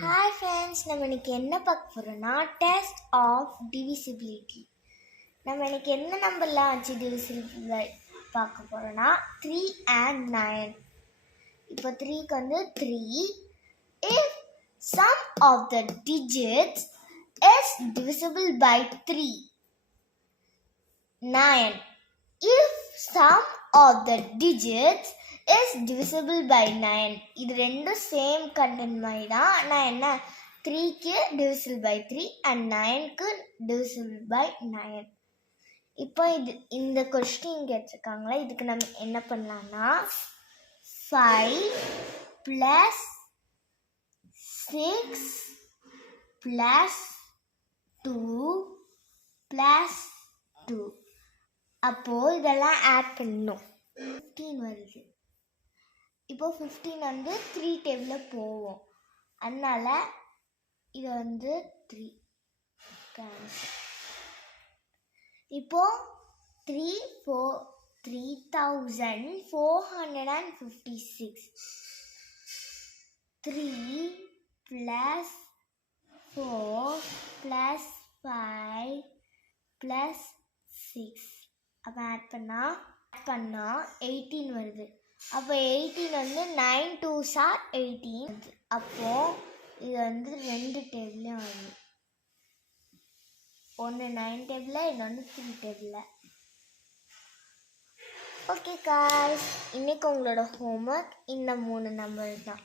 Hi friends, நம்ம இன்னைக்கு என்ன பார்க்க போகிறோம்னா டெஸ்ட் ஆஃப் டிவிசிபிலிட்டி. நம்ம இன்னைக்கு என்ன நம்பர்லாம் வச்சு டிவிசிபிள் பார்க்க போகிறோம்னா 3 and 9. இப்போ 3க்கு வந்து 3. If sum of the digits is divisible by 3. 9. If sum of the digits is divisible by 9. இது ரெண்டும் சேம் கண்டென்ட் மாதிரி தான். நான் என்ன 3க்கு divisible by 3 and 9க்கு divisible by 9. இப்போ இந்த கொஸ்டின் கேட்டிருக்காங்களா, இதுக்கு நம்ம என்ன பண்ணலாம்னா 5 plus 6 plus 2 plus 2. அப்போ இதெல்லாம் ஆட் பண்ணணும். 15 வருது. இப்போ 15 வந்து 3 டேபிளில் போவோம். அதனால இது வந்து 3 கேன்சல். இப்போ 3456. 3 plus 4 plus 5 plus 6. அப்போ ஆட் பண்ணால் 18 வருது. அப்போ 18 வந்து 9 2s are 18. அப்போது இது வந்து 2 டேபிளையும் வருது. ஒன்று 9 டேபிளில், இன்னொன்று 3 டேபிளில். ஓகே காய்ஸ், இன்றைக்கி உங்களோட ஹோம்ஒர்க் இந்த 3 நம்பர் தான்.